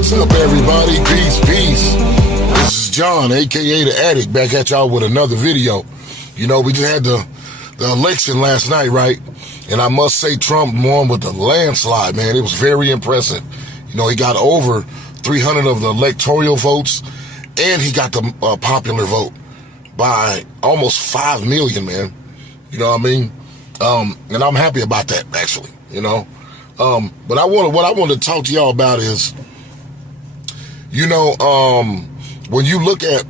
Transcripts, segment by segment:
What's up, everybody? Peace, peace. This is John, aka The Addict, back at y'all with another video. You know, we just had the election last night, right? And I must say Trump won with a landslide, man. It was very impressive. You know, he got over 300 of the electoral votes, and he got the popular vote by almost 5 million, man. You know what I mean? And I'm happy about that, actually, you know. But what I want to talk to y'all about is, you know, when you look at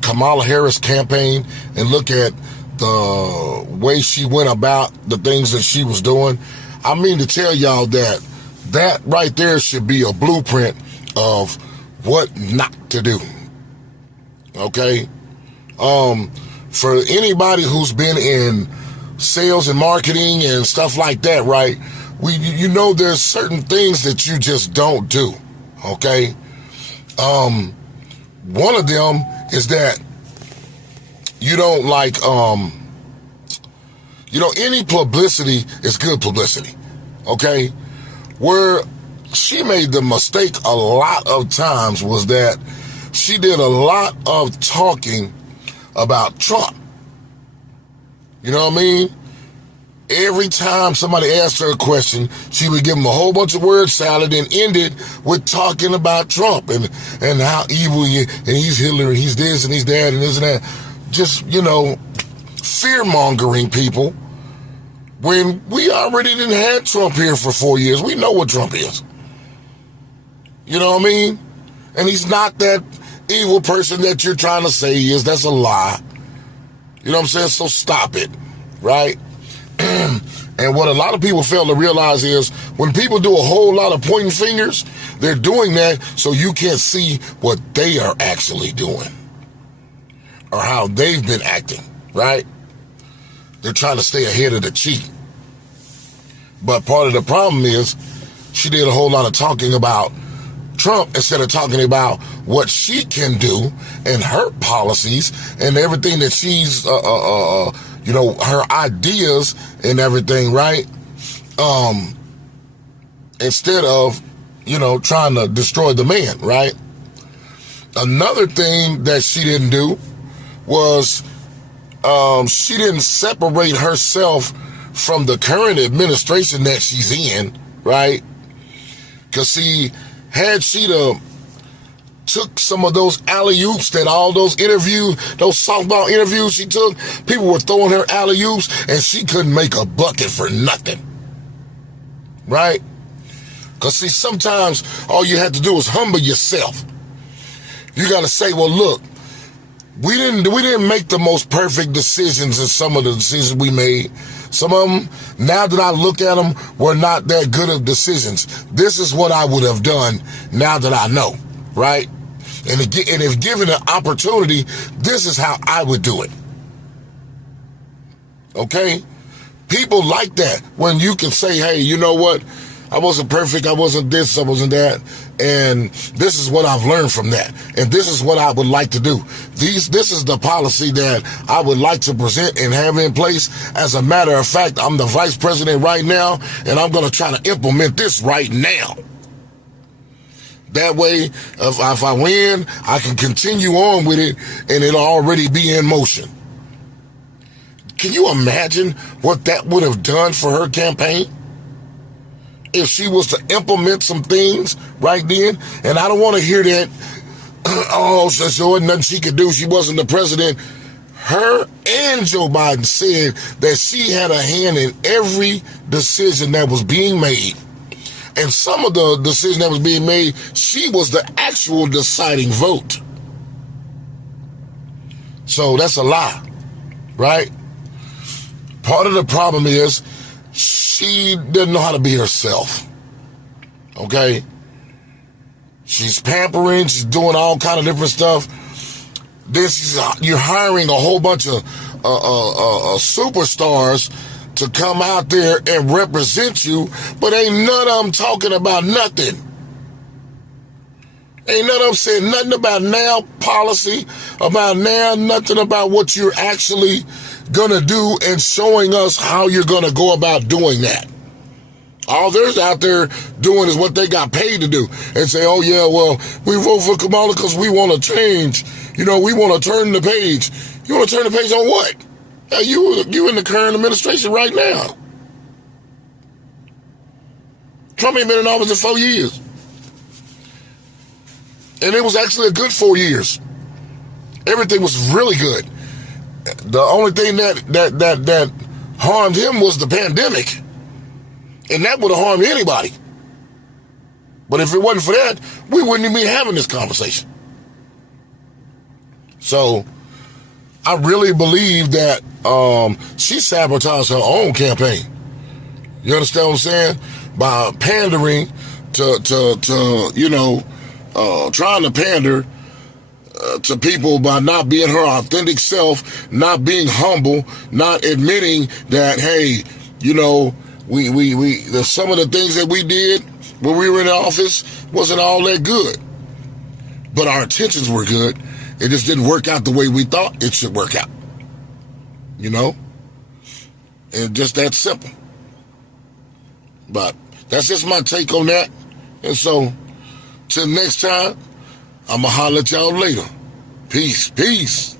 Kamala Harris' campaign and look at the way she went about the things that she was doing, I mean to tell y'all that right there should be a blueprint of what not to do. Okay? For anybody who's been in sales and marketing and stuff like that, right? You know there's certain things that you just don't do. Okay? One of them is that you don't like, you know, any publicity is good publicity, okay? Where she made the mistake a lot of times was that she did a lot of talking about Trump. You know what I mean? Every time somebody asked her a question, she would give them a whole bunch of word salad and end it with talking about Trump and how evil and he's Hitler and he's this and he's that and this and that. Just, you know, fear-mongering people when we already didn't have Trump here for 4 years. We know what Trump is. You know what I mean? And he's not that evil person that you're trying to say he is. That's a lie. You know what I'm saying? So stop it, right? And what a lot of people fail to realize is when people do a whole lot of pointing fingers, they're doing that so you can't see what they are actually doing or how they've been acting, right? They're trying to stay ahead of the cheat. But part of the problem is she did a whole lot of talking about Trump instead of talking about what she can do and her policies and everything that she's, you know, her ideas and everything, right? Instead of, you know, trying to destroy the man, right? Another thing that she didn't do was she didn't separate herself from the current administration that she's in, right? Because see, had she took some of those alley-oops that all those interviews, those softball interviews she took, people were throwing her alley-oops and she couldn't make a bucket for nothing, right? Because see, sometimes all you have to do is humble yourself. You got to say, well, look, we didn't make the most perfect decisions in some of the decisions we made. Some of them, now that I look at them, were not that good of decisions. This is what I would have done now that I know, right? And if given an opportunity, this is how I would do it. Okay? People like that when you can say, hey, you know what? I wasn't perfect. I wasn't this. I wasn't that. And this is what I've learned from that. And this is what I would like to do. This is the policy that I would like to present and have in place. As a matter of fact, I'm the vice president right now, and I'm going to try to implement this right now. That way, if I win, I can continue on with it, and it'll already be in motion. Can you imagine what that would have done for her campaign? If she was to implement some things right then, and I don't want to hear that, oh, so there wasn't nothing she could do, she wasn't the president. Her and Joe Biden said that she had a hand in every decision that was being made. And some of the decision that was being made, she was the actual deciding vote. So that's a lie, right? Part of the problem is she doesn't know how to be herself, okay? She's pampering, she's doing all kind of different stuff. You're hiring a whole bunch of superstars to come out there and represent you, but ain't none of them talking about nothing. Ain't none of them saying nothing about now policy, about now nothing about what you're actually gonna do and showing us how you're gonna go about doing that. All they're out there doing is what they got paid to do, and say, oh yeah, well, we vote for Kamala because we want to change. You know, we want to turn the page. You want to turn the page on what? You in the current administration right now. Trump ain't been in office in 4 years. And it was actually a good 4 years. Everything was really good. The only thing that harmed him was the pandemic. And that would have harmed anybody. But if it wasn't for that, we wouldn't even be having this conversation. So I really believe that she sabotaged her own campaign. You understand what I'm saying? By pandering to you know, trying to pander to people by not being her authentic self, not being humble, not admitting that, hey, you know, some of the things that we did when we were in the office wasn't all that good. But our intentions were good. It just didn't work out the way we thought it should work out. You know? And just that simple. But that's just my take on that. And so, till next time, I'm going to holler at y'all later. Peace.